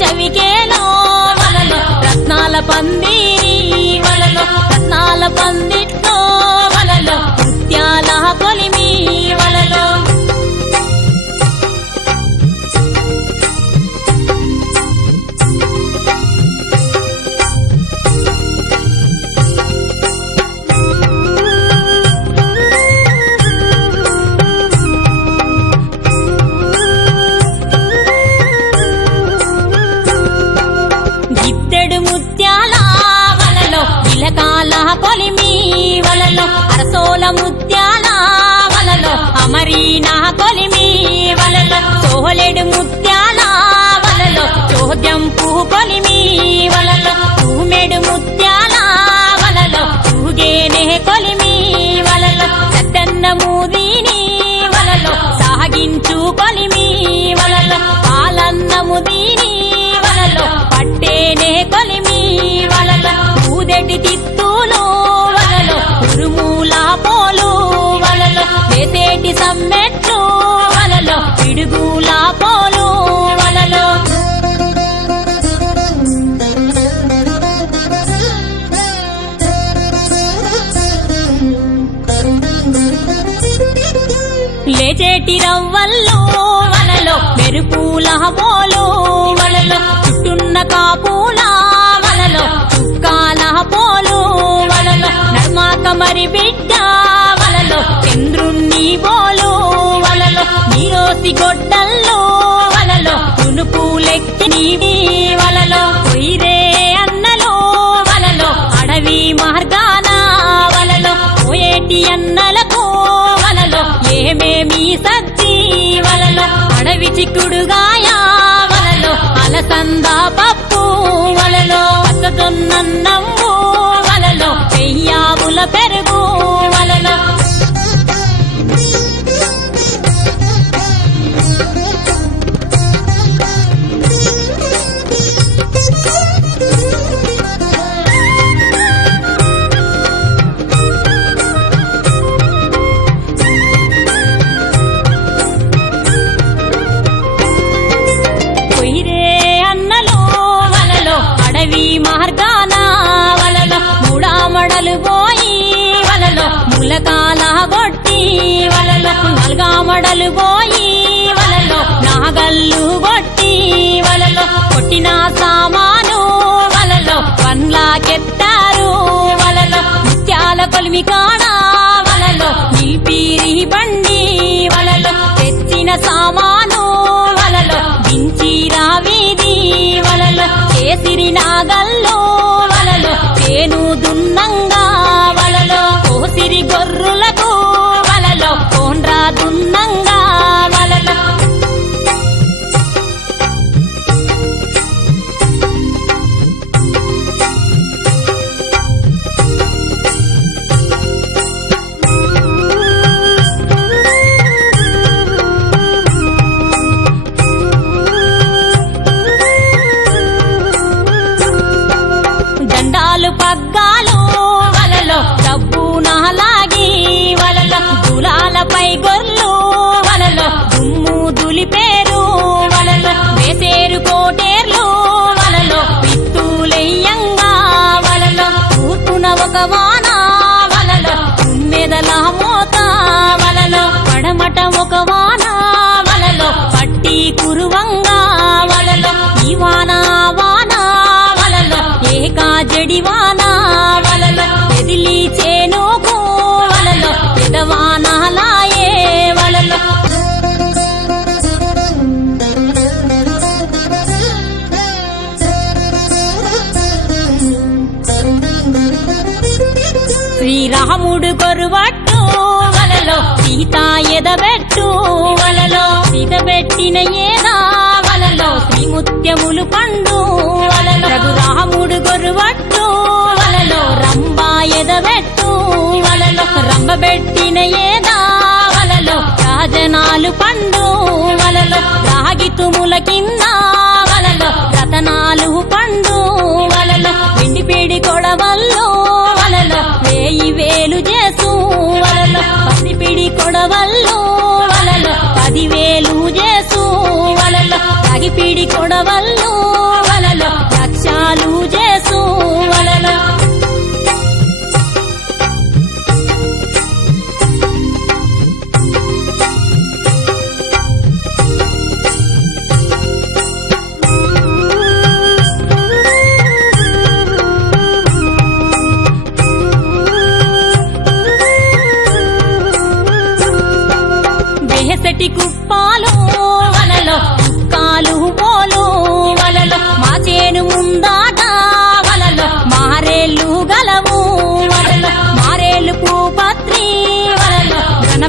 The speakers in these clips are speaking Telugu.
చవికేలో వలలో రత్నాల పందిరి వలలో రత్నాల పందిట్లో వలలో ముత్యాల కొలిమి వలలో గిద్దెడు ముత్యాల వలలో ఇలకాల కొలిమి వలలో అరసోల ముత్యాల వలలో అమరీనా కొలిమి వలలో సోహలెడు ముత్యాల వలలో చోద్యంపు కొలిమి వలలో తూమెడు ముత్యాల వలలో తూగేనే కొలిమి వలలో సద్దన్న మూదిని వలలో సాగించు కొలిమి వలలో పాలన్నము దీని వలలో పట్టేనే కొలిమి వలలో ఊదెటి తిత్తులు వలలో ఉరుమూల పోలు వలలో వేసేటి సమ్మెట్లు వలలో పిడుగుల పోలు వలలో లేచేటి రవ్వల్లో వలలో మెరుపుల పోలు వలలో చుట్టున్న కాపుల వలలో చుక్కాల పోలు వలలో నర్మాక మరి బిడ్డ వలలో చంద్రుణ్ణి పోలు వలలో నీరోసి గొడ్డల్లో వలలో తునుపులెక్కి వలలో కొయిరే అన్నలో వలలో అడవి మార్గాన వలలో పోయేటి అన్నలకు వలలో ఏమేమి సద్ది వలలో అడవి చిక్కుడుగాయ వలలో అలసంద పప్పు వలలో పచ్చదొన్నన్నము వలలో పెయ్యావుల పెరుగు వలలో మార్గాన వలలో మూడామడలు పోయి వలలో ములకాల గొట్టి వలలో నల్గామడలు పోయి వలలో నాగల్లు గొట్టి వలలో కొట్టిన సామాను వలలో పండ్లాకెత్తారు వలలో ముత్యాల కొలిమి కాడ వలలో నిల్పీరి బండి వలలో తెచ్చిన సామాను వలలో దించిరా వీధి వలలో కేసిరి నాగల్లో వలలో చేను దున్నంగా వలలో కోసిరి గొర్రులకు వలలో కోండ్రా దున్నంగా వలలో పగ్గాలు వలలో డబ్బు నహలాగి వలలో గులాలపై గొర్లు వలలో దుమ్ము దులిపేరు వలలో వేసేరు కోటేర్లు వలలో విత్తులెయ్యంగా వలలో తూర్పున ఒక వాన వలలో తుమ్మెదల మోత వలలో పడమట ఒక వాన వలలో పట్టి కురువంగా వలలో ఈ వాన వలలో ఏకా జడివాన వలలో ఎదిలి చేనుకు వలలో ఎదవానాలాయే వలలో శ్రీరాముడు కొరువట్టు వలలో సీత ఎదబెట్టు వలలో సీత పెట్టిన ఏదా వలలో శ్రీముత్యములు పండు వలలో రఘురాముడు గొరువట్టు వలలో రంభ ఎదబెట్టు వలలో రంభబెట్టిన ఏదా వలలో రాజనాలు పండు వలలో రాగి తుముల కింద వలలో రతనాలు పండు వలలో వెండిపేడి కొడవల్లో వలలో 1000 చేసు వలలో పసిపిడి కొడవల్లో వలలో 10,000 చేసు వలలో తగిపిడి కొడవల్లో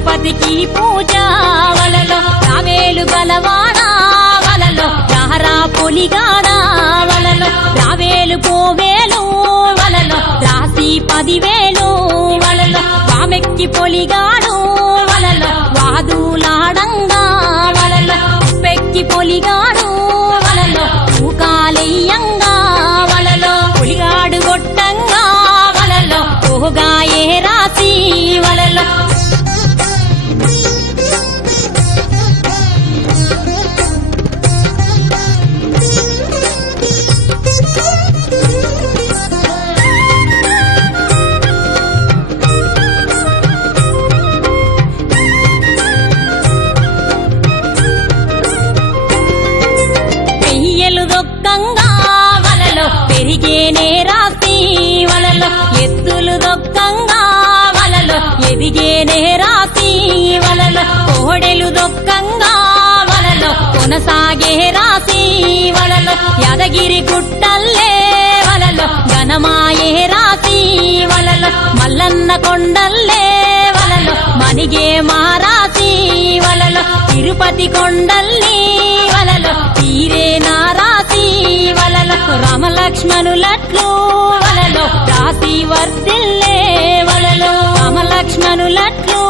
గణపతికి పూజ వలలో రావేలు గలవాడ వలలో రారా పొలిగాడ వలలో రావేలు పోవేలు వలలో రాసి 10,000 వలలో వామెక్కి పొలిగాడు వలలో వాదులాడంగా వలలో పెక్కి పొలిగాడు వలలో ఊకాలెయ్యంగా వలలో పొలిగాడు గొట్టంగా వలలో ఓగా ఏ రాసి వలలో దొక్కంగా వలలో పెరిగేనే రాసి వలలో ఎత్తులు దొక్కంగా వలలో ఎదిగేనే రాసి వలలో కోడెలు దొక్కంగా వలలో కొనసాగే రాసి వలలో యాదగిరి గుట్టల్లే వలలో ఘనమాయే రాసి వలలో మల్లన్న కొండల్లే వలలో మనిగే మారాసి వలలో తిరుపతి కొండల్ని వలలో తీరే నారాసి వలలో రామలక్ష్మణులట్లు వలలో రాసి వర్తిల్లే వలలో రామలక్ష్మణులట్లు